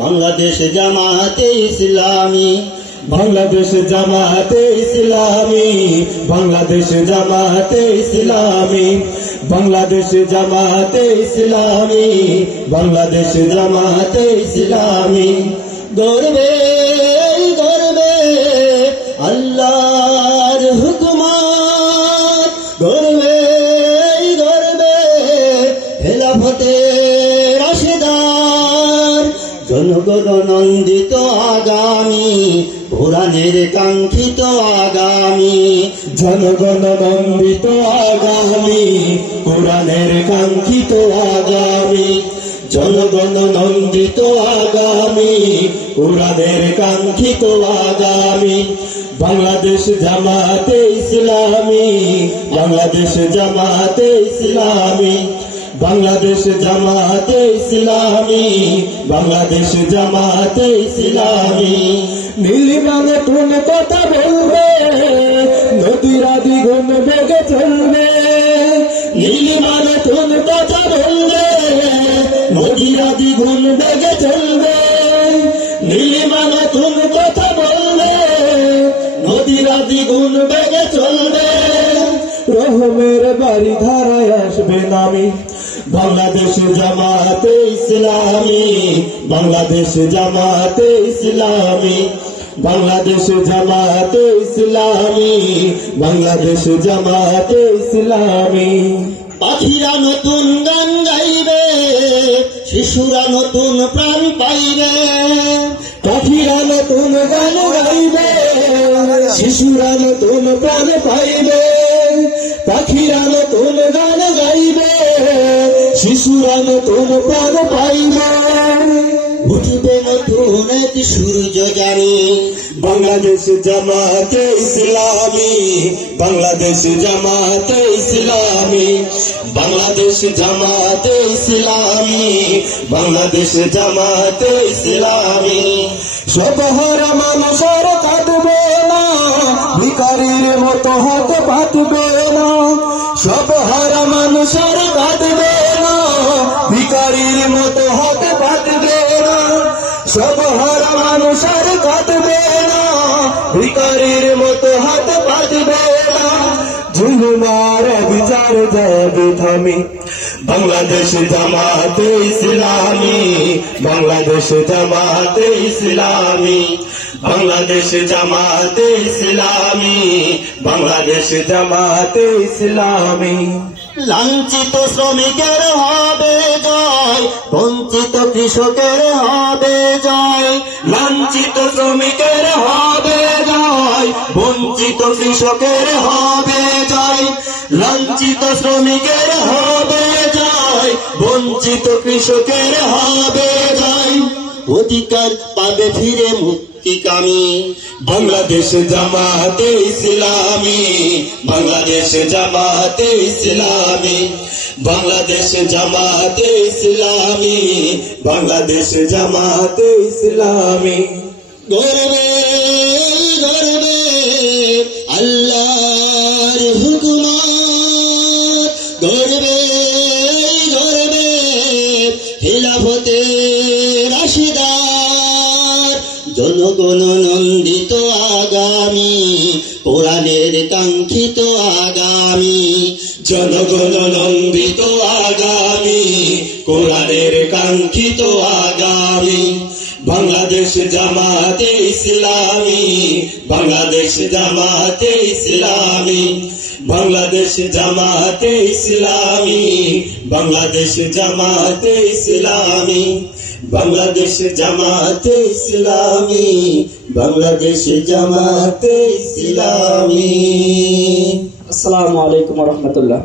বাংলাদেশ জামাতে ইসলামী, বাংলাদেশ জামাতে ইসলামী, বাংলাদেশ জামাতে ইসলামী, বাংলাদেশ জামাতে ইসলামী, বাংলাদেশ জামাতে ইসলামী। গর্বে গর্বে আল্লাহর হুকুমত, গর্বে গর্বে খেলাফতে রাশেদার, জনগণ নন্দিত আগামী, কোরআনের কাঙ্ক্ষিত আগামী, জনগণ নন্দিত আগামী, কোরআনের কাঙ্ক্ষিত আগামী, জনগণ নন্দিত আগামী, কোরআনের কাঙ্ক্ষিত আগামী। বাংলাদেশ জামাতে ইসলামী, বাংলাদেশ জামাতে ইসলামী, বাংলাদেশ জামাতে ইসলামী, বাংলাদেশ জামাতে ইসলামী। নীলিমা নতুন কথা বলবে, নদীরা দ্বিগুণ বেগে চলবে, নীলিমা নতুন কথা বলবে, নদীরা দ্বিগুণ বেগে চলবে, নীলিমা নতুন কথা বলবে, নদীরা দ্বিগুণ বেগে চলবে। রহমের বাড়ি ধারায় আসবে নামি, বাংলাদেশ জামাতে ইসলামী, বাংলাদেশ জামাতে ইসলামী, বাংলাদেশ জামাতে ইসলামী, বাংলাদেশ জামাতে ইসলামী। পাখিরা নতুন গান গাইবে, শিশুরা নতুন প্রাণ পাইবে, পাখিরা নতুন গান গাইবে, শিশুরা নতুন প্রাণ পাইবে, পাখিরা নতুন গান গাইবে, শিশুরা নতুন প্রাণ পাইবে। উঠবে নতুন এক সূর্য জানি, বাংলাদেশ জামাতে ইসলামী, বাংলাদেশ জামাতে ইসলামী, বাংলাদেশ জামাতে ইসলামী, বাংলাদেশ জামাতে ইসলামী। সব হারা মানুষের কাটবে না, ভিখারির মতো হাত পাতবে না, সব হারা মানুষের কাটবে না, ভিখারির মতো হাত পাতবে না, সব হারা মানুষের কাটবে না, ভিখারির মতো হাত পাতবে না। জুলুমার বিচার যাবে থামি, বাংলাদেশ জামাতে ইসলামী, বাংলাদেশ জামাতে ইসলামী, বাংলাদেশ জামাতে ইসলামী, বাংলাদেশ জামাতে ইসলামী। লাঞ্ছিত শ্রমিকের হবে জয়, বঞ্চিত কৃষকের হবে জয়, লাঞ্ছিত শ্রমিকের হবে জয়, বঞ্চিত কৃষকের হবে জয়, লাঞ্ছিত শ্রমিকের হবে জয়, বঞ্চিত কৃষকের হবে জয়। অধিকার পাবে ফিরে মুক্তিকামী, বাংলাদেশ জামাতে ইসলামী, বাংলাদেশ জামাতে ইসলামী, বাংলাদেশ জামাতে ইসলামী, বাংলাদেশ জামাতে ইসলামী। গর্বে গর্বে আল্লাহর হুকুমত, গর্বে গর্বে খেলাফতে রাশেদার, জনগণ নন্দিত আগামী, কোরআনের কাঙ্ক্ষিত আগামী, জনগণ নন্দিত আগামী, কোরআনের কাঙ্ক্ষিত আগামী। বাংলাদেশ জামাতে ইসলামী, বাংলাদেশ জামাতে ইসলামী, বাংলাদেশ জামাতে ইসলামী, বাংলাদেশ জামাতে ইসলামী, বাংলাদেশ জামাতে ইসলামী, বাংলাদেশ জামাতে ইসলামী। আসসালামু আলাইকুম ওয়া রাহমাতুল্লাহ।